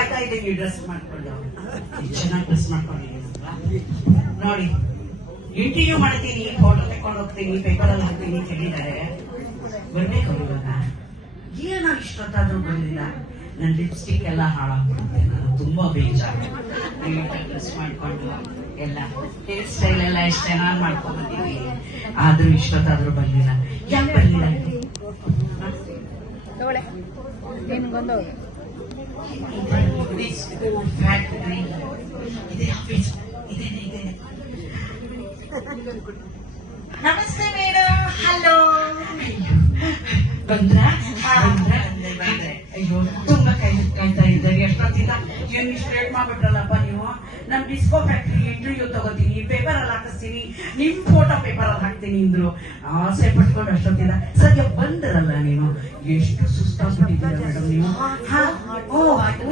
ಕಾಯ್ತಾ ಇದ್ದೀನಿ ಡ್ರೆಸ್ ಮಾಡ್ಕೊಂಡು. ಚೆನ್ನಾಗಿ ಡ್ರೆಸ್ ಮಾಡ್ಕೊಂಡಿದ್ದೀನಲ್ಲ ನೋಡಿ. ಇಂಟರ್ವ್ಯೂ ಮಾಡ್ತೀನಿ, ಫೋಟೋ ತಕೊಂಡು ಹೋಗ್ತೀನಿ, ಪೇಪರ್ ಅಲ್ಲಿ ಹಾಕ್ತೀನಿ, ಕೇಳಿದ್ದಾರೆ ಬರ್ಬೇಕು ಇವಾಗ. ಏನೋ ಇಷ್ಟೊತ್ತಾದ್ರೂ ಬಂದಿಲ್ಲ. ನನ್ನ ಲಿಪ್ಸ್ಟಿಕ್ ಎಲ್ಲ ಹಾಳಾಗ್ಬಿಡುತ್ತೆ. ನಾನು ತುಂಬಾ ಬೇಜಾರು. ನೀಟಾಗಿ ಡ್ರೆಸ್ ಮಾಡ್ಕೊಂಡು ಎಲ್ಲ ಹೇರ್ ಸ್ಟೈಲ್ ಎಲ್ಲ ಎಷ್ಟು ಚೆನ್ನಾಗಿ ಮಾಡ್ಕೊಂಡ್ ಬಂದಿದ್ದೀನಿ, ಆದ್ರೂ ಇಷ್ಟೊತ್ತಾದ್ರೂ ಬಂದಿಲ್ಲ. ಯಾಕೆ ಬರ್ಲಿಲ್ಲ? ಫ್ಯಾಕ್ಟ್ರಿ ಇದೆ, ಆಫೀಸ್ ಇದೆ. ನಮಸ್ತೆ ಮೇಡಮ್. ಹಲೋ. ಬಂದ್ರ? ಅಯ್ಯೋ ತುಂಬಾ ಕಾಯ್ತಾ ಇದ್ದಾಗ ಎಷ್ಟೊತ್ತಿಂದ ಏನ್ ಇಷ್ಟು ಲೇಟ್ ಮಾಡ್ಬಿಟ್ರಲ್ಲಪ್ಪ ನೀವು. ನಮ್ ಡಿಸ್ಕೋ ಫ್ಯಾಕ್ಟ್ರಿ ಇಂಟರ್ವ್ಯೂ ತಗೋತೀನಿ, ಪೇಪರ್ ಅಲ್ಲಿ ಹಾಕಿಸ್ತೀನಿ, ನಿಮ್ ಫೋಟೋ ಪೇಪರ್ ಅಲ್ಲಿ ಹಾಕ್ತೀನಿ ಅಂದ್ರು. ಆಸೆ ಪಟ್ಕೊಂಡು ಅಷ್ಟೊತ್ತಿಂದ ಸದ್ಯ ಬಂದ್ರಲ್ಲ ನೀವು. ಎಷ್ಟು ಸುಸ್ತಾಗ್ಬಿಟ್ಟಿದ್ದೀರ ಮೇಡಮ್ ನೀವು.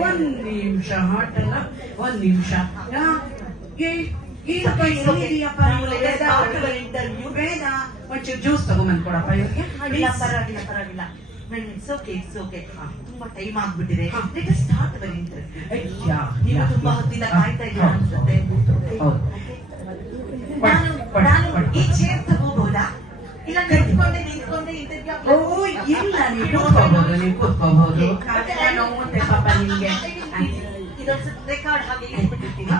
ಒಂದ್ ನಿಮಿಷ ಹಾಟ್ ಅಲ್ಲ, ಒಂದ್ ನಿಮಿಷ. ಒಂಚೂರು ಜ್ಯೂಸ್ ತಗೊಂಬಂದ್ ಕೊಡಪ್ಪ ಇವ್ರಿಗೆ. ಪರವಾಗಿಲ್ಲ ಮೇಡಮ್, ಇಟ್ಸ್ ಓಕೆ. ತುಂಬಾ ಟೈಮ್ ಆಗ್ಬಿಟ್ಟಿದೆ. ಸ್ಟಾರ್ಟ್ ಬರೀ ಇಂಟರ್ವ್ಯೂ. ನೀವು ತುಂಬಾ ಹೊತ್ತಿನ ಕಾಯ್ತಾ ಇದ್ದೀರಾ ಅನ್ಸುತ್ತೆ. ನಾನು ಈ ಚೇರ್ ತಗೋಬಹುದಾ, ಇಲ್ಲ ನಿಂತ್ಕೊಂಡೆ ಇಂಟರ್ವ್ಯೂ? ಇಲ್ಲ, ನೀವು ಕೂತ್ಕೋಬಹುದು. ಪಾಪ ನಿಮ್ಗೆ ಇದೊಂದು ರೆಕಾರ್ಡ್ ಹಾಗೆ ಇಟ್ಬಿಟ್ಟಿರ್ತೀನಿ,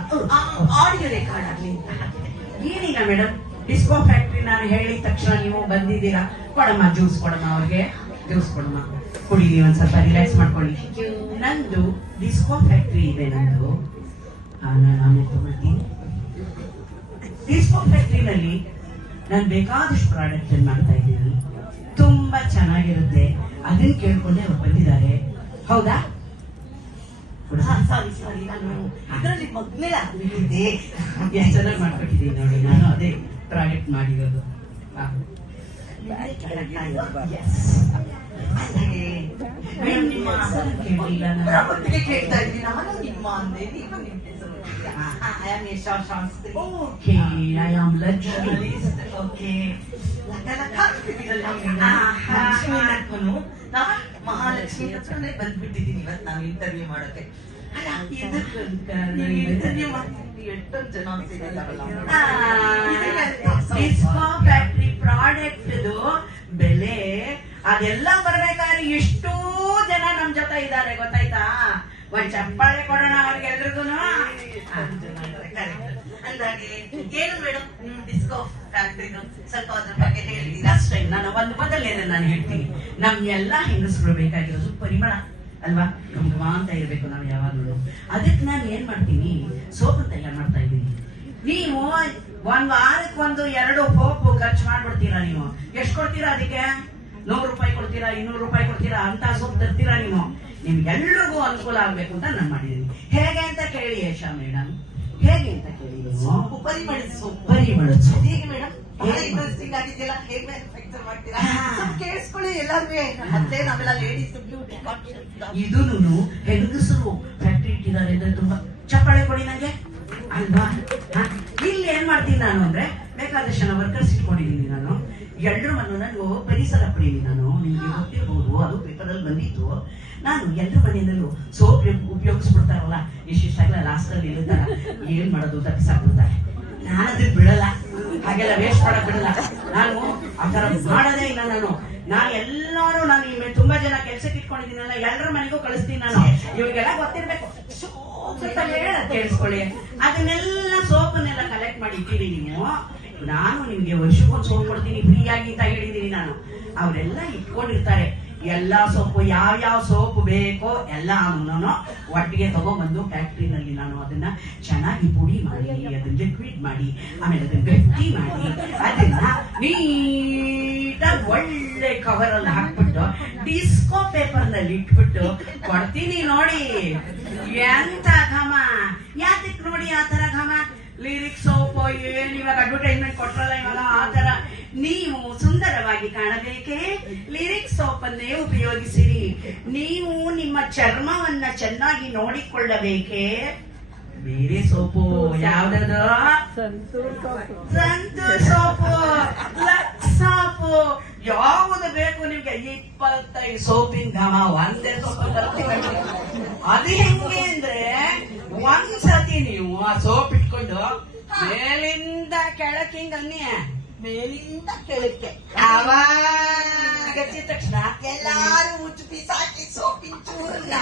ಆಡಿಯೋ ರೆಕಾರ್ಡ್ ಆಗಲಿ ಅಂತ ಹಾಕಿದೆ. ಏನಿಲ್ಲ ಮೇಡಮ್, ಡಿಸ್ಕೋ ಫ್ಯಾಕ್ಟ್ರಿ ನಾನು ಹೇಳಿದ ತಕ್ಷಣ ನೀವು ಬಂದಿದ್ದೀರಾ. ಕೊಡಮ್ಮ ಜ್ಯೂಸ್, ಕೊಡಮ್ಮ ಅವ್ರಿಗೆ ಜ್ಯೂಸ್ ಕೊಡಮ್ಮ, ಕುಡೀರಿ, ಒಂದ್ ಸ್ವಲ್ಪ ರಿಲ್ಯಾಕ್ಸ್ ಮಾಡ್ಕೊಳ್ಳಿ. ನಂದು ಡಿಸ್ಕೋ ಫ್ಯಾಕ್ಟ್ರಿ ಇದೆ ನಂದು. ನಾನು ತಗೊಳ್ತೀನಿ. ಡಿಸ್ಕೋ ಫ್ಯಾಕ್ಟ್ರಿನಲ್ಲಿ ನಾನು ಬೇಕಾದಷ್ಟು ಪ್ರಾಡಕ್ಟ್ ಮಾಡ್ತಾ ಇದ್ದೀನಿ. ತುಂಬಾ ಚೆನ್ನಾಗಿರುತ್ತೆ. ಅದನ್ನ ಕೇಳ್ಕೊಂಡೆ ಅವ್ರು ಬಂದಿದ್ದಾರೆ. ಹೌದಾ? ಸಾರಿ, ನಾನು ಇದರಲ್ಲಿ ಮೊದಲೇ ಆಗ್ಬಿಟ್ಟಿದ್ದೆ. ಎಷ್ಟು ಚೆನ್ನಾಗಿ ಮಾಡ್ಕೊಟ್ಟಿದ್ದೀನಿ ನೋಡಿ. ನಾನು ಅದೇ ಪ್ರಾಡಕ್ಟ್ ಮಾಡಿರೋದು. ಕೇಳ್ತಾ ಇದ್ದೀನಿ. ನಾನು ನಿಮ್ಮ ಅಂದೆ, ನೀವು ನಿಮ್ಮ ಹೆಸರು. I am Yasha Shastri. Okay, I am Lakshmi. Okay, Mahalakshmi ಹತ್ರನೇ ಬಂದ್ಬಿಟ್ಟಿದ್ದೀನಿ ಇವತ್ತು ನಾನು ಇಂಟರ್ವ್ಯೂ ಮಾಡೋಕೆ. ಇಂಟರ್ವ್ಯೂ ಮಾಡ್ತೀನಿ, ಎಷ್ಟೊಂದು ಜನ ಡಿಸ್ಕೋ ಫ್ಯಾಕ್ಟ್ರಿ ಪ್ರಾಡಕ್ಟ್ ಬೆಲೆ ಅದೆಲ್ಲ ಬರ್ಬೇಕಾದ್ರೆ ಎಷ್ಟೋ ಜನ ನಮ್ ಜೊತೆ ಇದ್ದಾರೆ, ಗೊತ್ತಾಯ್ತಾ? ಒಂದ್ ಚಪ್ಪಾಳೆ ಕೊಡೋಣ ಅವ್ರಿಗೆಲ್ರಿಗೂ. ಅಂದಾಗೆ ಏನು ಮೇಡಮ್ ನಿಮ್ ಡಿಸ್ಕೋ ಫ್ಯಾಕ್ಟ್ರಿದು ಸ್ವಲ್ಪ ಅದ್ರ ಬಗ್ಗೆ ಹೇಳ್ತೀರಾ? ಅಷ್ಟೇ, ನಾನು ಒಂದು ಬದಲೇನೆ ನಾನು ಹೇಳ್ತೀನಿ. ನಮ್ಗೆಲ್ಲ ಹೆಂಗಸರು ಬೇಕಾಗಿರೋದು ಪರಿಮಳ ಅಲ್ವಾ? ಘಮ ಅಂತ ಇರ್ಬೇಕು ನಾವು ಯಾವಾಗಲೂ. ಅದಕ್ಕೆ ನಾನು ಏನ್ ಮಾಡ್ತೀನಿ, ಸೋಪ್ ತಯಾರು ಮಾಡ್ತಾ ಇದ್ದೀನಿ. ನೀವು ಒಂದ್ ವಾರಕ್ಕೆ 1-2 ಸೋಪ್ ಖರ್ಚು ಮಾಡ್ಬಿಡ್ತೀರಾ. ನೀವು ಎಷ್ಟು ಕೊಡ್ತೀರಾ ಅದಕ್ಕೆ? 100 ರೂಪಾಯಿ ಕೊಡ್ತೀರಾ, 200 ರೂಪಾಯಿ ಕೊಡ್ತೀರಾ ಅಂತ ಸೋಪ್ ತರ್ತೀರಾ ನೀವು. ನಿಮ್ಗೆಲ್ರಿಗೂ ಅನುಕೂಲ ಆಗ್ಬೇಕು ಅಂತ ನಾನು ಮಾಡಿದ್ದೀನಿ. ಹೇಗೆ ಅಂತ ಕೇಳಿ ಯಶಾ ಮೇಡಮ್, ಹೇಗೆ ಅಂತ ಕೇಳಿ. ಪರಿಮಳದ ಸೋಪ್ ಹೇಗೆ ಮೇಡಮ್? ಇಂಟ್ರೆಸ್ಟಿಂಗ್ ಆಗಿದೆಯಲ್ಲ, ಹೇಗೆ ಮ್ಯಾನುಫ್ಯಾಕ್ಚರ್ ಮಾಡ್ತೀರಾ? ಕೇಳಿಸ್ಕೊಳ್ಳಿ ಎಲ್ಲಾರ್ಗೆ. ಮತ್ತೆ ನಾವೆಲ್ಲ ಲೇಡೀಸ್ ಬ್ಯೂಟಿ ಇದೂನು ಹೆಂಗಸರು ಫ್ಯಾಕ್ಟ್ರಿ ಇಟ್ಟಿದ್ದಾರೆ ಅಂದ್ರೆ ತುಂಬಾ ಚಪ್ಪಾಳೆ ಕೊಡಿ ನಂಗೆ ಅಲ್ವಾ? ಇಲ್ಲಿ ಏನ್ ಮಾಡ್ತೀನಿ ನಾನು ಅಂದ್ರೆ, ಬೇಕಾದಷ್ಟು ಜನ ವರ್ಕರ್ಸ್ ಇಟ್ಕೊಂಡಿದ್ದೀನಿ ನಾನು. ಎಲ್ರ ಮನೆಯಲ್ಲೂ ಪರಿಸರ ಪಡೀನಿ ನಾನು. ನಿಮ್ಗೆ ಗೊತ್ತಿರ್ಬೋದು, ಅದು ಪೇಪರ್ ಅಲ್ಲಿ ಬಂದಿತ್ತು. ನಾನು ಎಲ್ರ ಮನೆಯಲ್ಲೂ ಸೋಪ್ ಉಪಯೋಗಿಸ್ಬಿಡ್ತಾರಲ್ಲ, ಇಷ್ಟಿಷ್ಟಾಗಲ್ಲ ಲಾಸ್ಟ್ ಅಲ್ಲಿ ಇರುತ್ತಲ್ಲ, ಏನ್ ಮಾಡೋದು ತಪ್ಪಿಸಾಕ್ಬಿಡ್ತಾರೆ. ನಾನು ಅದನ್ನ ಬಿಡಲ್ಲ, ಹಾಗೆಲ್ಲ ವೇಸ್ಟ್ ಮಾಡಕ್ ಬಿಡಲ್ಲ. ನಾನು ಆತರ ಮಾಡೋದೇ ಇಲ್ಲ. ನಾನು ಎಲ್ಲಾರು ನಾನು ತುಂಬಾ ಜನ ಕೆಲ್ಸಕ್ಕೆ ಇಟ್ಕೊಂಡಿದ್ದೀನಲ್ಲ, ಎಲ್ಲರ ಮನೆಗೂ ಕಳಿಸ್ತೀನಿ ನಾನು. ಇವ್ರಿಗೆಲ್ಲ ಗೊತ್ತಿರ್ಬೇಕು, ಸ್ವಲ್ಪ ಕೇಳಿಸ್ಕೊಳ್ಳಿ. ಅದನ್ನೆಲ್ಲ ಸೋಪನ್ನೆಲ್ಲ ಕಲೆಕ್ಟ್ ಮಾಡಿ ಇಟ್ಟಿದ್ದೀನಿ ನೀವು. ನಾನು ನಿಮ್ಗೆ ವರ್ಷಕ್ಕೊಂದು ಸೋಪ್ ಕೊಡ್ತೀನಿ ಫ್ರೀಯಾಗಿ ಅಂತ ಹೇಳಿದೀನಿ ನಾನು. ಅವರೆಲ್ಲ ಇಟ್ಕೊಂಡಿರ್ತಾರೆ ಎಲ್ಲಾ ಸೋಪು, ಯಾವ್ಯಾವ ಸೋಪ್ ಬೇಕೋ ಎಲ್ಲ ಒಟ್ಟಿಗೆ ತಗೊಂಡ್ಬಂದು ಫ್ಯಾಕ್ಟ್ರಿನಲ್ಲಿ ನಾನು ಅದನ್ನ ಚೆನ್ನಾಗಿ ಪುಡಿ ಮಾಡಿ, ಅದನ್ನ ಲಿಕ್ವಿಡ್ ಮಾಡಿ, ಆಮೇಲೆ ಅದನ್ನ ಗಟ್ಟಿ ಮಾಡಿ, ಅದನ್ನ ನೀಟಾಗಿ ಒಳ್ಳೆ ಕವರ್ ಅಲ್ಲಿ ಹಾಕ್ಬಿಟ್ಟು ಡಿಸ್ಕೋ ಪೇಪರ್ ನಲ್ಲಿ ಇಟ್ಬಿಟ್ಟು ಕೊಡ್ತೀನಿ ನೋಡಿ. ಎಂತ ಘಮ! ಯಾತಕ್ ನೋಡಿ ಆತರ ಘಮ? ಲಿರಿಕ್ಸ್ ಸೋಪ್ ಏನ್ ಇವಾಗ ಅಡ್ವರ್ಟೈಸ್ಮೆಂಟ್ ಕೊಟ್ರಲ್ಲ ಇವಾಗ ಆತರ. ನೀವು ಸುಂದರವಾಗಿ ಕಾಣಬೇಕೆ ಲಿರಿಕ್ಸ್ ಸೋಪ್ ಅನ್ನೇ ಉಪಯೋಗಿಸಿರಿ. ನೀವು ನಿಮ್ಮ ಚರ್ಮವನ್ನ ಚೆನ್ನಾಗಿ ನೋಡಿಕೊಳ್ಳಬೇಕೆ ಬೇರೆ ಸೋಪು ಯಾವ್ದದು? ಸಂತೂರ್ ಸೋಪು, ಲಕ್ಸ್ ಸೋಪು, ಯಾವುದು ಬೇಕು ನಿಮ್ಗೆ? 25 ಸೋಪಿನ ಘಮ ಒಂದೇ ಸೋಪ್. ಅದು ಹೆಂಗೆ ಅಂದ್ರೆ ಒಂದ್ಸತಿ ನೀವು ಆ ಸೋಪ್ ಇಟ್ಕೊಂಡು ಮೇಲಿಂದ ಕೆಳಕ್ ಹಿಂಗ ಅನ್ನಿ, ಮೇಲಿಂದ ಕೆಳಕ್ಕೆ ಅವಾಗ ಗಚ್ಚಿದ ತಕ್ಷಣ ಎಲ್ಲಾರು ಉಚ್ಚು ಪಿಸಾಕಿ ಸೋಪಿನ ಚೂರ್ನ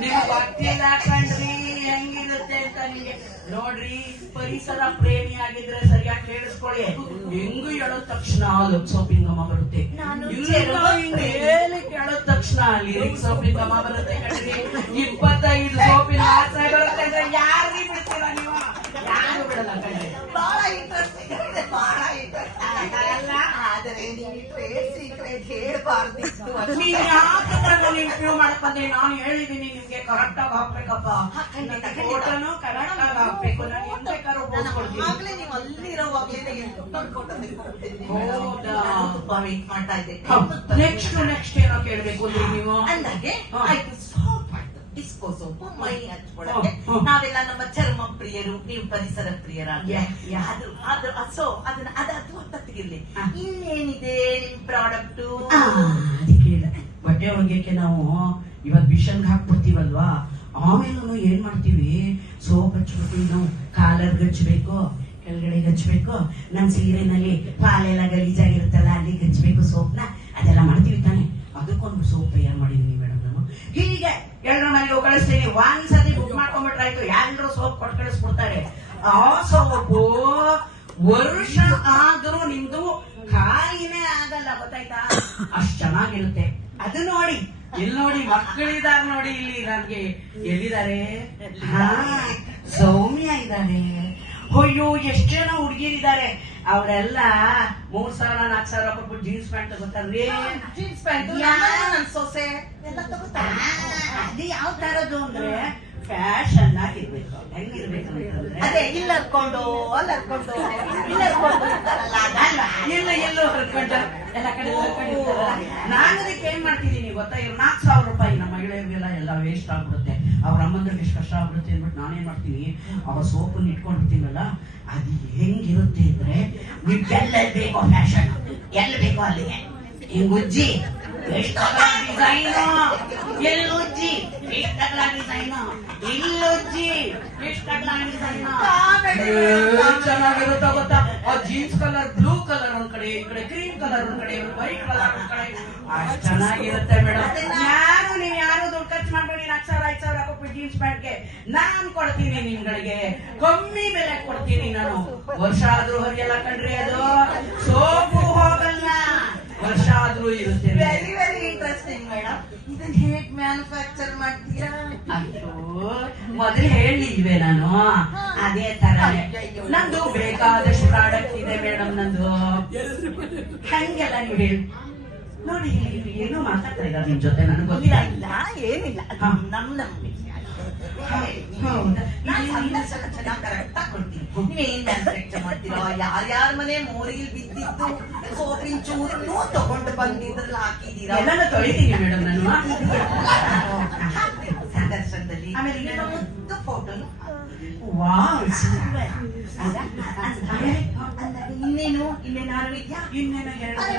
ನಿಮ್ಗೆ ಗೊತ್ತಿಲ್ಲ ಕಣ್ರಿ ಹೆಂಗಿರುತ್ತೆ ಅಂತ. ನಿಮ್ಗೆ ನೋಡ್ರಿ, ಪರಿಸರ ಪ್ರೇಮಿ ಆಗಿದ್ರೆ ಸರಿಯಾಗಿ ಕೇಳಿಸ್ಕೊಳ್ಳಿ. ಹೆಂಗು ಹೇಳೋ ತಕ್ಷಣ ಸೋಪಿನ ಘಮ ಬರುತ್ತೆ, ಮೇಲೆ ಕೇಳೋ ತಕ್ಷಣ ಲಿರಿಕ್ ಸೋಪಿನ ಘಮ ಬರುತ್ತೆ ಕಣ್ರಿ. 25 ಸೋಪಿನ ವಾಸನೆ ಬರುತ್ತೆ ಅಂದ್ರೆ ಯಾರಿಗೆ ಬಿಡ್ತೀರ ನೀವು? ಯಾರು ಬಿಡಲ್ಲ ಕಣ್ರಿ. ಬಹಳ ಇಂಟ್ರೆಸ್ಟಿಂಗ್ ಇದೆ, ಬಹಳ ಇಂಟ್ರೆಸ್ಟಿಂಗ್ ಅಲ್ಲ. ಆದರೆ ನೀವು ಟ್ರೇಡ್ ಸೀಕ್ರೆಟ್ ಹೇಳ್ಬಾರ್ದಿತ್ತು. ನೀವ್ ಯಾಕಂದ್ರೆ ಇಂಟರ್ವ್ಯೂ ಮಾಡಕ್ ಬಂದೆ? ನಾನು ಹೇಳಿದೀನಿ ನಿಮ್ಗೆ ಕರೆಕ್ಟ್ ಆಗಿ ಹಾಕ್ಬೇಕಪ್ಪ, ಫೋಟೋನು ಕರೆಕ್ಟ್ ಆಗಿ ಹಾಕ್ಬೇಕು. ನಾನು ಏನ್ ಬೇಕಾದ್ರೂ ಓದ್ಕೊಳ್ತೀನಿ. ಆಗ್ಲೇ ನೀವು ಅಲ್ಲಿರೋವಾಗ್ಲೇ ಹೌದಾ? ತುಂಬಾ ವೇಟ್ ಮಾಡ್ತಾ ಇದ್ದೆ. ನೆಕ್ಸ್ಟ್ ಏನೋ ಕೇಳ್ಬೇಕು ಅಂದ್ರೆ ನೀವು ಅಂದಾಗೆ ಆಯ್ತು, ಸೋಪ್ ಆಯ್ತು, ಡಿಸ್ಕೋ ಸೋಪು ಮೈ ಹಚ್ಕೊಳಕ್ಕೆ. ನಾವೆಲ್ಲ ನಮ್ಮ ಚರ್ಮ ಪ್ರಿಯರು, ನೀವು ಪರಿಸರ ಪ್ರಿಯರಾಗಿ ಅದು ಹೊತ್ತಿರ್ಲಿ. ಇನ್ನೇನಿದೆ ನಿಮ್ ಪ್ರಾಡಕ್ಟ್? ಅದಕ್ಕೆ ಬಟ್ಟೆ ಒಗೆಯಕ್ಕೆ ನಾವು ಇವಾಗ ಮಿಷನ್ಗೆ ಹಾಕ್ಬಿಡ್ತೀವಲ್ವಾ, ಆಮೇಲೆ ಏನ್ ಮಾಡ್ತೀವಿ, ಸೋಪ್ ಹಚ್ಬಿಡ್ತೀವಿ. ನಾವು ಕಾಲರ್ ಹಚ್ಬೇಕು, ಕೆಳಗಡೆ ಹಚ್ಬೇಕು, ನಮ್ ಸೀರೆನಲ್ಲಿ ಪಾಲೆಲ್ಲ ಗಲೀಜಾಗಿರುತ್ತಲ್ಲ ಅಲ್ಲಿ ಹಚ್ಬೇಕು ಸೋಪ್ನ, ಅದೆಲ್ಲ ಮಾಡ್ತೀವಿ ತಾನೆ. ಅದಕ್ಕೊಂದು ಸೋಪ್ ತಯಾರು ಮಾಡಿದೀನಿ ಮೇಡಮ್ ನಾನು. ಹೀಗೆ ಎಲ್ಲರ ಮನೆಗೆ ಕಳಿಸ್ತೀನಿ. ಒಂದ್ಸತಿ ಬುಕ್ ಮಾಡ್ಕೊಂಡ್ಬಿಟ್ರಾಯ್ತು, ಎಲ್ಲರೂ ಸೋಪ್ ಕೊಟ್ಟು ಕಳಿಸ್ಬಿಡ್ತಾರೆ. ಆ ಸೋಪು ವರ್ಷ ಆದ್ರೂ ನಿಮ್ದು ಖಾಲಿನೇ ಆಗಲ್ಲ, ಗೊತ್ತಾಯ್ತಾ? ಅಷ್ಟ್ ಚೆನ್ನಾಗಿರುತ್ತೆ. ಅದು ನೋಡಿ, ಇಲ್ಲಿ ನೋಡಿ, ಮಕ್ಕಳಿದಾರೆ ನೋಡಿ, ಇಲ್ಲಿ ನನ್ಗೆ ಎಲ್ಲಿದ್ದಾರೆ? ಸೌಮ್ಯ ಇದ್ದಾರೆ. ಅಯ್ಯೋ, ಎಷ್ಟ್ ಜನ ಹುಡುಗಿರಿದ್ದಾರೆ. ಅವರೆಲ್ಲ 3,000 4,000 ಕೊಟ್ಬಿಟ್ಟು ಜೀನ್ಸ್ ಪ್ಯಾಂಟ್ ತಗೋತಾರ್ರಿ. ಜೀನ್ಸ್ ಪ್ಯಾಂಟ್ ನನ್ ಸೊಸೆ ಎಲ್ಲ ತಗೋತಾ. ಅದು ಯಾವ ತರದ್ದು ಅಂದ್ರೆ ಫ್ಯಾಷನ್ ಆಗಿರ್ಬೇಕು. ಹೆಂಗಿರ್ಬೇಕು ಅಂತಂದ್ರೆ ಅದೇ ಇಲ್ಲಿ ಹರ್ಕೊಂಡು ಅಲ್ಲಿ ಹರ್ಕೊಂಡು ಇಲ್ಲಿ ಹರ್ಕೊಂಡು ಇರ್ತಾರಲ್ಲ, ಅದಲ್ಲ. ಎಲ್ಲೋ ಹರ್ಕೊಂಡು ಎಲ್ಲ ಕಡೆ ಹರ್ಕೊಂಡಿರ್ತಾರಲ್ಲ. ನಾನು ಅದಕ್ಕೆ ಏನ್ ಮಾಡ್ತಿದ್ದೀನಿ ಗೊತ್ತಾ? 4,000 ರೂಪಾಯಿ ನಮ್ಮ ಮಹಿಳೆಯರಿಗೆಲ್ಲ ಎಲ್ಲ ವೇಸ್ಟ್ ಆಗ್ಬಿಡುತ್ತೆ. ಅವ್ರ ಅಮ್ಮಂದ್ರಿಗೆ ಎಷ್ಟು ಕಷ್ಟ ಆಗ್ಬಿಡುತ್ತೆ ಅಂದ್ಬಿಟ್ಟು ನಾನೇನ್ ಮಾಡ್ತೀನಿ, ಅವ್ರ ಸೋಪನ್ನು ಇಟ್ಕೊಂಡಿರ್ತೀವಲ್ಲ, ಅದು ಹೆಂಗಿರುತ್ತೆ ಅಂದ್ರೆ, ನಿಮ್ಗೆಲ್ಲ ಬೇಕೋ ಫ್ಯಾಷನ್, ಎಲ್ಲಿ ಬೇಕೋ ಅಲ್ಲಿಗೆ ಹಿಂಗ್ ಉಜ್ಜಿ ಡಿಸೈನು, ಎಲ್ಲುಜ್ಜಿ ಡಿಸೈನು, ಇಲ್ಲುಜ್ಜಿ ಡಿಸೈನು ಚೆನ್ನಾಗಿರುತ್ತ ಗೊತ್ತಾ? ಆ ಜೀನ್ಸ್ ಕಲರ್ ಬ್ಲೂ ಕಲರ್ ಒಂದ್ ಕಡೆ, ಈ ಕಡೆ ಕ್ರೀಮ್ ಕಲರ್ ಒಂದ್ ಕಡೆ, ವೈಟ್ ಕಲರ್ ಒಂದ್ ಕಡೆ, ಅಷ್ಟ್ ಚೆನ್ನಾಗಿರುತ್ತೆ ಮೇಡಮ್. ನೀವು ಯಾರು ದುಡ್ಡು ಖರ್ಚು ಮಾಡ್ಬೇಡಿ. 4,000 5,000 ಹಾಕೋಬಿಟ್ಟು ಜೀನ್ಸ್ ಪ್ಯಾಂಟ್ಗೆ ನಾನು ಕೊಡ್ತೀನಿ, ನಿಮ್ಗಳಿಗೆ ಕಮ್ಮಿ ಬೆಲೆ ಕೊಡ್ತೀನಿ ನಾನು. ವರ್ಷ ಆದ್ರೂ ಹರಿಯಲ್ಲ ಕಣ್ರಿ, ಅದು ಸೋಪು ಹೋಗಲ್ಲ, ವರ್ಷ ಆದ್ರೂ ಇರುತ್ತೆ. Very very interesting madam. ಇದನ್ನ ಹೇಗ್ ಮ್ಯಾನುಫ್ಯಾಕ್ಚರ್ ಮಾಡ್ತೀರಾ? ಅಯ್ಯೋ, ಮೊದಲು ಹೇಳಿಲ್ವೇ ನಾನು? ಅದೇ ತರ ನಂದು ಬೇಕಾದಷ್ಟು ಪ್ರಾಡಕ್ಟ್ ಇದೆ ಮೇಡಮ್. ನಂದು ಹಂಗೆಲ್ಲ ನೀವು ಹೇಳಿ ನೋಡಿ. ಏನು ಮಾತಾಡ್ತಾ ಇದ್ದಾರೆ ನಿಮ್ ಜೊತೆ? ನನಗೆ ಗೊತ್ತಿಲ್ಲ. ಇಲ್ಲ ಏನಿಲ್ಲ, ನಮ್ ನೀವೇನ್ ಮ್ಯಾನುಫ್ಯಾಕ್ಚರ್ ಮಾಡ್ತೀರಾ? ಯಾರ್ಯಾರ ಮನೆ ಮೋರಿಲ್ ಬಿದ್ದಿದ್ದು ಸೋಪಿನ ಚೂರನ್ನು ತಗೊಂಡು ಬಂದಿದ್ರಲ್ಲ ಹಾಕಿದೀರಾ? ಎಲ್ಲ ತೊಳಿತೀನಿ ಮೇಡಮ್ ನಾನು ಸಂದರ್ಶನದಲ್ಲಿ. ಆಮೇಲೆ ಇನ್ನೊಂದು ಫೋಟೋನು. ವಾವ್, ಇನ್ನೇನು ಇನ್ನೇನಾರು ಇದೆಯಾ? ಇನ್ನೇನು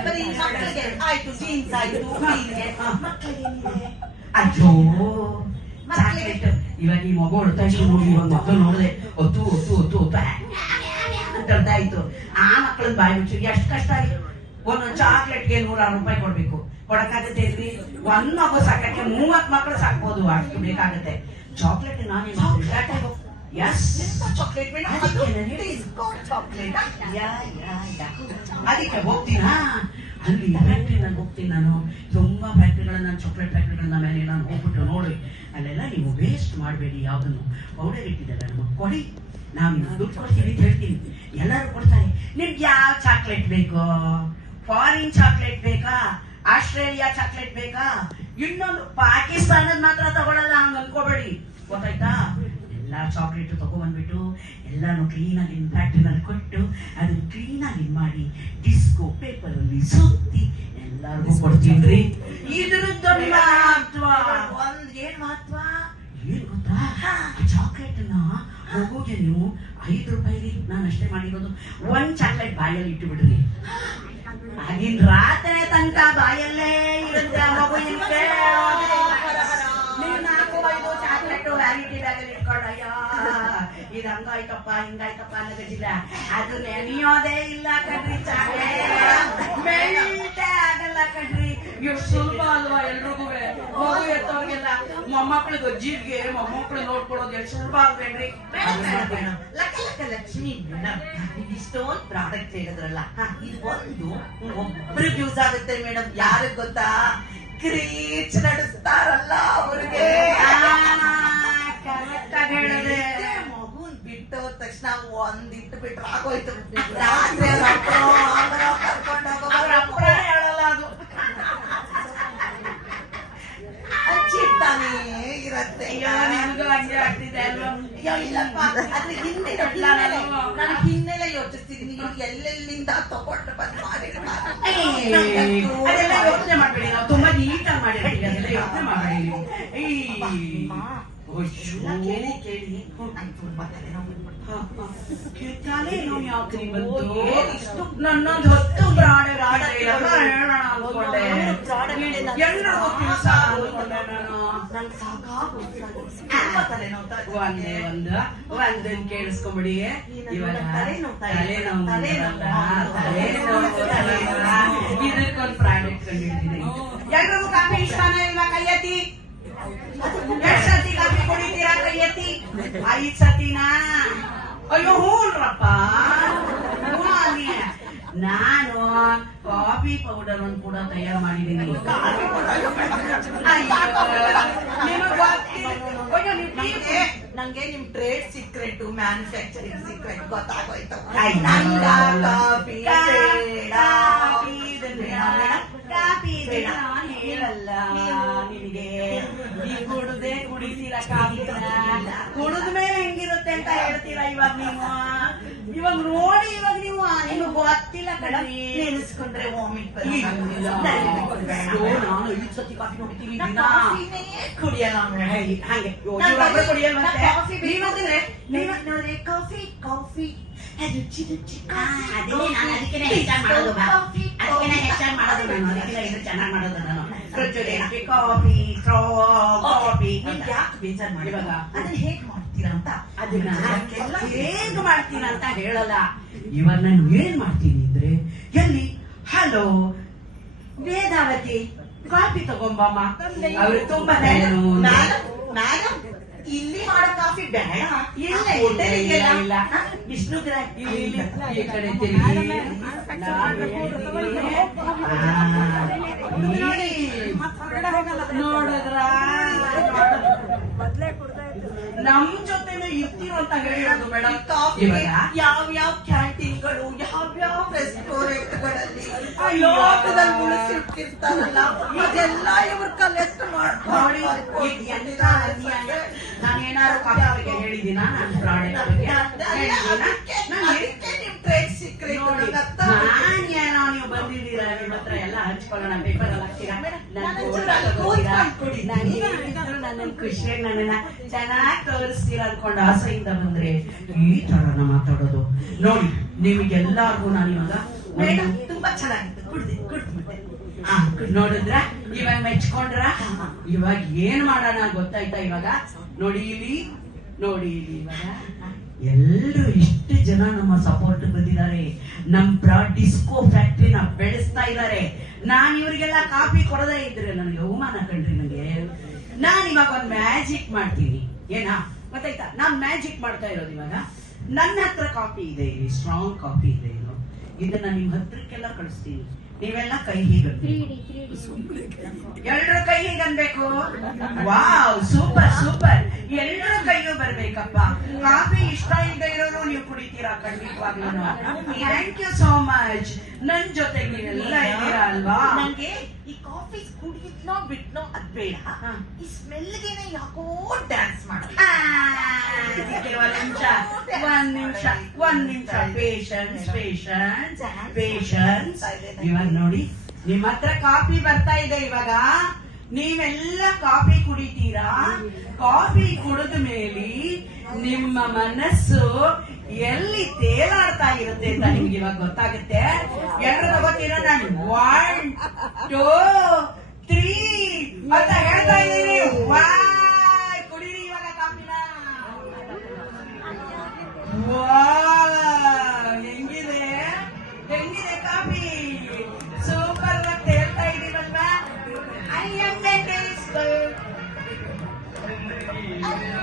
ಬರೀ ಮಕ್ಕಳಿಗೆ ಆಯ್ತು, ಜೀನ್ಸ್ ಆಯ್ತು, ಮಕ್ಕಳಿಗೆ ಅಯ್ಯೋ ಚಾಕ್ಲೇಟ್. ಇವಾಗ ಈ ಮಗು ಹೊಡ್ತಾ ಇಷ್ಟು ನೋಡಿ, ಇವಾಗ ಮಕ್ಕಳು ನೋಡಿದೆ ಒತ್ತು ಒತ್ತು ಒತ್ತು ಒತ್ತು ಅಂತ ಹೇಳ್ತಾ ಇತ್ತು. ಆ ಮಕ್ಕಳನ್ನ ಬಾಯಿ ಮುಚ್ಚಿ ಎಷ್ಟು ಕಷ್ಟ ಆಗಿ ಒಂದೊಂದು ಚಾಕ್ಲೇಟ್ಗೆ 106 ರೂಪಾಯಿ ಕೊಡ್ಬೇಕು. ಕೊಡಕ್ಕಾಗತ್ತೆ ಇಲ್ರಿ? ಒಂದ್ ಮಗು ಸಾಕಕ್ಕೆ 30 ಮಕ್ಕಳು ಸಾಕ್ಬೋದು, ಅಷ್ಟು ಬೇಕಾಗತ್ತೆ. ಚಾಕ್ಲೇಟ್ ನಾನೇ ಚಾಕ್ಲೇಟ್ ಅದಕ್ಕೆ ಹೋಗ್ತೀನಾ ಅಲ್ಲಿ ಫ್ಯಾಕ್ಟ್ರಿನಲ್ಲಿ ಹೋಗ್ತೀನಿ ನಾನು. ತುಂಬಾ ಫ್ಯಾಕ್ಟ್ರಿಗಳನ್ನ, ಚಾಕ್ಲೇಟ್ ಫ್ಯಾಕ್ಟ್ರಿಗಳನ್ನ ಮೇಲೆ ನಾನು ಹೋಗ್ಬಿಟ್ಟು ನೋಡಿ, ಅಲ್ಲೆಲ್ಲ ನೀವು ವೇಸ್ಟ್ ಮಾಡಬೇಡಿ, ಯಾವ್ದನ್ನು ಪೌಡರ್ ಇಟ್ಟಿದ್ದಾರೆ ನಮಗೆ ಕೊಡಿ, ನಾವು ದುಡ್ಡು ಕೊಡ್ತೀವಿ ಅಂತ ಹೇಳ್ತೀನಿ. ಎಲ್ಲರೂ ಕೊಡ್ತಾರೆ. ನಿಮ್ಗೆ ಯಾವ ಚಾಕ್ಲೇಟ್ ಬೇಕು? ಫಾರಿನ್ ಚಾಕ್ಲೇಟ್ ಬೇಕಾ? ಆಸ್ಟ್ರೇಲಿಯಾ ಚಾಕ್ಲೇಟ್ ಬೇಕಾ? ಇನ್ನೊಂದು ಪಾಕಿಸ್ತಾನದ ಮಾತ್ರ ತಗೊಳ್ಳಲ್ಲ, ಹಂಗ ಅನ್ಕೋಬೇಡಿ, ಗೊತ್ತಾಯ್ತಾ? ಎಲ್ಲ ಚಾಕ್ಲೇಟ್ ತಗೊಂಡ್ಬಂದ್ಬಿಟ್ಟು ಎಲ್ಲಾನು ಕ್ಲೀನ್ ಆಗಿ ಫ್ಯಾಕ್ಟ್ರಿನಲ್ಲಿ ಕೊಟ್ಟು ಅದನ್ನ ಕ್ಲೀನ್ ಆಗಿ ಮಾಡಿ ಡಿಸ್ಕೋ ಪೇಪರ್ ಅಲ್ಲಿ ಸುತ್ತಿ ಎಲ್ಲರಿಗೂ ಕೊಡ್ತೀನ್ರಿ. ಇದ್ರದ್ದು ಮಹತ್ವ ಏನ್ ಮಹತ್ವ ಏನ್ ಗೊತ್ತಾ? ಚಾಕ್ಲೇಟ್ ನ ಮಗುಗೆ ನೀವು 5 ರೂಪಾಯಿ ನಾನು ಅಷ್ಟೇ ಮಾಡಿರೋದು. 1 ಚಾಕ್ಲೇಟ್ ಬಾಯಲ್ಲಿ ಇಟ್ಟು ಬಿಡ್ರಿ, ಆಗಿನ ರಾತ್ರಿ ತನಕ ಬಾಯಲ್ಲೇ ಇರುತ್ತೆ ಆ ಮಗು. ನೀವು 4-5 ಚಾಕ್ಲೇಟ್ ಚಾರಿಟಿ ಬ್ಯಾಗಲ್ಲಿ ಇಟ್ಕೊಂಡು ಅಯ್ಯೋ ಇದು ಹಂಗಾಯ್ತಪ್ಪ ಹಿಂಗಾಯ್ತಪ್ಪ ಅನ್ನೋದಿಲ್ಲ. ಅದು ನೆನೆಯೋದೇ ಇಲ್ಲ ಕಣ್ರಿ, ಚಾಗೆ ಮೆಲ್ಟೇ ಆಗಲ್ಲ ಕಣ್ರಿ. ಎಷ್ಟು ಸುಲಭ ಅಲ್ವಾ ಎಲ್ರಿಗೂ, ಮಗು ಎತ್ತವ್ರಿಗೆಲ್ಲ ಮೊಮ್ಮಕ್ಳಿಗೆ ಅಜ್ಜಿಗೆ ಮೊಮ್ಮಕ್ಳು ನೋಡ್ಕೊಳ್ಳೋದು ಎಷ್ಟು ಸುಲಭ ಅಲ್ವೇನ್ರಿ? ಲಕ್ಷ್ಮಿ ಮೇಡಮ್, ಇಷ್ಟೊಂದು ಪ್ರಾಡಕ್ಟ್ ಹೇಳಿದ್ರಲ್ಲ, ಇದು ಒಂದು ಒಬ್ರಿಗೆ ಯೂಸ್ ಆಗುತ್ತೆ ಮೇಡಮ್. ಯಾರಿಗ್ ಗೊತ್ತಾ? ಕ್ರೀಚ್ ನಡೆಸ್ತಾರಲ್ಲ ಅವ್ರಿಗೆ. ಮಗುನ್ ಬಿಟ್ಟು ತಕ್ಷಣ ಒಂದಿಟ್ಟು ಬಿಟ್ರೆ ಆಗೋಯ್ತು. ರಾತ್ರಿ ಕರ್ಕೊಂಡು ಹೋಗೋದು ಹೇಳಲ್ಲ, ಅದು ಚಿಟ್ಟಾನೇ ಇರತ್ತೆ. ನಿಮ್ಗೂ ಹಂಗೆ ಆಗ್ತಿದೆ ಅಲ್ವಾ? ಅಯ್ಯೋ ಇಲ್ಲಪ್ಪ, ಅದ್ರ ನಾನು ಹಿನ್ನೆಲೆ ಯೋಚಿಸ್ತಿದ್ದೀನಿ. ಇವ್ರು ಎಲ್ಲೆಲ್ಲಿಂದ ತಗೊಂಡು ಬಂದು ಮಾಡಿರ್ತಾರೆ. ಅದೆಲ್ಲ ಯೋಚನೆ ಮಾಡ್ಬೇಡಿ, ನಾವು ತುಂಬಾ ನೀಟಾಗಿ ಮಾಡಿರ್ತೀವಿ, ಅದೆಲ್ಲ ಯೋಚನೆ ಮಾಡಬೇಡಿ ನೀವು. ಕೇಳಿ ತುಂಬಾ ತಲೆನೋವು ಯಾಕ್ರಿ ಬಂತು? ನನ್ನೊಂದು 10 ಪ್ರಾಡಕ್ಟ್ ಹೇಳೋಣ ಅನ್ಕೊಂಡೆ, ಎಲ್ಲರಿಗೂ ತಿಳಿಸಾರು ನಾನು. ಒಂದನ್ ಕೇಳಿಸ್ಕೊಂಬಿಡಿ. ಇವಾಗ ಇದಕ್ಕೊಂದು ಪ್ರಾಡಕ್ಟ್ ಕಂಡಿದ್ದೀನಿ. ಎಲ್ರಿಗೂ ಕಾಫಿ ಇಷ್ಟನೇ ಇಲ್ವಾ? ಕೈ ಎತ್ತಿ. ಎಷ್ಟು ಸತಿ ಕಾಫಿ ಕುಡಿತೀರಾ? ಕೈ ಎತ್ತಿ. 5 ಸತಿನಾ? ಅಯ್ಯೋ ಹೂನ್ರಪ್ಪ. ನಾನು ಕಾಫಿ ಪೌಡರ್ ಒಂದು ಕೂಡ ತಯಾರು ಮಾಡಿದ್ದೀನಿ. ನಂಗೆ ನಿಮ್ ಟ್ರೇಡ್ ಸೀಕ್ರೆಟ್, ಮ್ಯಾನುಫ್ಯಾಕ್ಚರಿಂಗ್ ಸೀಕ್ರೆಟ್ ಗೊತ್ತಾಗೋಯ್ತು. ಕಾಫಿ ಹೇಳಲ್ಲ ನಿನಗೆ, ಈ ಕುಡ್ದೇ ಕುಡಿತೀರ ಕಾಫಿನ, ಕುಡಿದ ಮೇಲೆ ಹೆಂಗಿರುತ್ತೆ ಅಂತ ಹೇಳ್ತೀರಾ ಇವಾಗ ನೀವು. ಇವಾಗ ನೋಡಿ, ಇವಾಗ ನೀವು ನಿಮ್ಗೆ ಗೊತ್ತಿಲ್ಲ ಕಣಿ. ನೆನೆಸ್ಕೊಂಡ್ರೆ ವಾಮಿಟ್ ನಾನು 5 ಸತಿ ಕಾಫಿ ಕುಡಿತೀವಿ, ಕುಡಿಯಲ್ಲ ಹಂಗೆ ಕುಡಿಯಲ್ವ? ಕಾಫಿ ಕಾಫಿ ರುಚಿ ರುಚಿ ಅದಕ್ಕೆ ಹೆಚ್ಚಾಗಿ ಮಾಡೋದು ನಾನು, ಅದಕ್ಕೆ ಚೆನ್ನಾಗಿ ಮಾಡೋದು ನಾನು. ಕಾಫಿ ಕಾಫಿ ಯಾಕೆ ಬೇಜಾರು ಮಾಡಿ? ಇವಾಗ ಅದನ್ನ ಹೇಗ್ ಮಾಡ್ತೀರಾ ಅಂತ, ಅದನ್ನ ಹೇಗ್ ಮಾಡ್ತೀನ ಅಂತ ಹೇಳಲ್ಲ. ಇವಾಗ ನಾನು ಏನ್ ಮಾಡ್ತೀನಿ ಅಂದ್ರೆ, ಎಲ್ಲಿ ಹಲೋ ವೇದಾವತಿ ಕಾಫಿ ತಗೊಂಬಮ್ಮ, ಅವ್ರು ತುಂಬಾ ಮೇಡಮ್ ಇಲ್ಲಿ ಮಾಡೋ ಕಾಫಿ ಬೇಡ. ಇಲ್ಲ ವಿಷ್ಣು ಈ ಕಡೆ ತಿರುಗಿ ನೋಡಿದ್ರ ನಮ್ ಜೊತೆನೂ ಇರ್ತೀರೋ ಅಂತ ಹೇಳಿರೋದು ಮೇಡಮ್. ಕಾಫಿ ಯಾವ ಕ್ಯಾಂಟೀನ್ಗಳು, ಯಾವ ರೆಸ್ಟೋರೆಂಟ್ಗಳಲ್ಲಿ ಲೋಕದಲ್ಲಿ ಉಳಿಸಿರ್ತಾರಲ್ಲ, ಇದೆಲ್ಲ ಇವ್ರ ಕಲೆಕ್ಟ್ ನೋಡಿ. ನಾನೇನಾದ್ರು ಕಾಫಿ ಬಗ್ಗೆ ಹೇಳಿದೀನ? ನನ್ನ ಪ್ರಾಡಕ್ಟ್ ನಾನೇನೋ ನೀವು ಬಂದಿದ್ದೀರಾ, ನಿಮ್ಮ ಹತ್ರ ಎಲ್ಲ ಹಂಚ್ಕೊಳ್ಳೋಣ, ಪೇಪರ್ ಎಲ್ಲ ಹಾಕ್ತೀರಾ, ನನ್ನ ಖುಷಿಯಾಗಿ ನನ್ನನ್ನ ಚೆನ್ನಾಗಿ ತೋರಿಸ್ತೀರಾ ಅನ್ಕೊಂಡು ಆಸೆಯಿಂದ ಬಂದ್ರೆ ಈ ತರನ ಮಾತಾಡೋದು ನೋಡಿ. ನಿಮಗೆಲ್ಲರಿಗೂ ನಾನು ಇವಾಗ ಮೇಡಮ್ ತುಂಬಾ ಚೆನ್ನಾಗಿತ್ತು, ಕುಡ್ದ್ಬಿಟ್ಟೆ. ನೋಡಿದ್ರ? ಇವಾಗ ಮೆಚ್ಕೊಂಡ್ರ? ಇವಾಗ ಏನ್ ಮಾಡೋಣ ಗೊತ್ತಾಯ್ತಾ? ಇವಾಗ ನೋಡಿ ಇಲ್ಲಿ ಇವಾಗ ಎಲ್ರು ಇಷ್ಟು ಜನ ನಮ್ಮ ಸಪೋರ್ಟ್ ಬಂದಿದ್ದಾರೆ, ನಮ್ ಡಿಸ್ಕೋ ಫ್ಯಾಕ್ಟ್ರಿನ ಬೆಳೆಸ್ತಾ ಇದ್ದಾರೆ. ನಾನ್ ಇವ್ರಿಗೆಲ್ಲ ಕಾಫಿ ಕೊಡದೇ ಇದ್ರೆ ನನಗೆ ಅವಮಾನ ಕಂಡ್ರಿ. ನನಗೆ ನಾನ್ ಇವಾಗ ಒಂದ್ ಮ್ಯಾಜಿಕ್ ಮಾಡ್ತೀನಿ. ಏನಾ ಗೊತ್ತಾಯ್ತಾ? ನಾನ್ ಮ್ಯಾಜಿಕ್ ಮಾಡ್ತಾ ಇರೋದು ಇವಾಗ. ನನ್ನ ಹತ್ರ ಕಾಫಿ ಇದೆ, ಇಲ್ಲಿ ಸ್ಟ್ರಾಂಗ್ ಕಾಫಿ ಇದೆ. ಇದನ್ನ ನಿಮ್ ಹತ್ರಕ್ಕೆಲ್ಲ ಕಳಿಸ್ತೀನಿ. ನೀವೆಲ್ಲ ಕೈ ಹೀಗನ್ಬೇಕು, ಎಲ್ರು ಕೈ ಹೀಗನ್ಬೇಕು. Wow, super super. ಎಲ್ರು ಕೈಯೂ ಬರ್ಬೇಕಪ್ಪ. ಕಾಫಿ ಇಷ್ಟ ಇಲ್ಲದೆ ಇರೋರು ನೀವು ಕುಡಿತೀರಾ ಖಂಡಿತವಾಗ್ಲೂ. Thank you so much. ನನ್ ಜೊತೆಗೆ ನೀವೆಲ್ಲ ಇದ್ದೀರಾ ಅಲ್ವಾ? ನಂಗೆ ಈ ಕಾಫಿ ಕುಡಿದ್ನೋ ಬಿಟ್ನೋ ಅದ್ ಬೇಡ, ಈ ಸ್ಮೆಲ್ಗೆನೆ ಯಾಕೋ ಡ್ಯಾನ್ಸ್ ಮಾಡ. ಒಂದ್ ನಿಮಿಷ ಪೇಷನ್ಸ್. ಇವಾಗ ನೋಡಿ, ನಿಮ್ಮ ಹತ್ರ ಕಾಫಿ ಬರ್ತಾ ಇದೆ. ಇವಾಗ ನೀವೆಲ್ಲ ಕಾಫಿ ಕುಡಿತೀರಾ. ಕಾಫಿ ಕುಡಿದ ಮೇಲೆ ನಿಮ್ಮ ಮನಸ್ಸು ಎಲ್ಲಿ ತೇಲಾಡ್ತಾ ಇರುತ್ತೆ ಅಂತ ನಿಮ್ಗೆ ಇವಾಗ ಗೊತ್ತಾಗುತ್ತೆ. ಎಲ್ಲರೂ ತಗೋತೀರಾ? ನಾನು 1 2 3 ಅಂತ ಹೇಳ್ತಾ ಇದ್ದೀನಿ. ಕುಡೀರಿ ಇವಾಗ ಕಾಫಿನ. ಅಯ್ಯೋ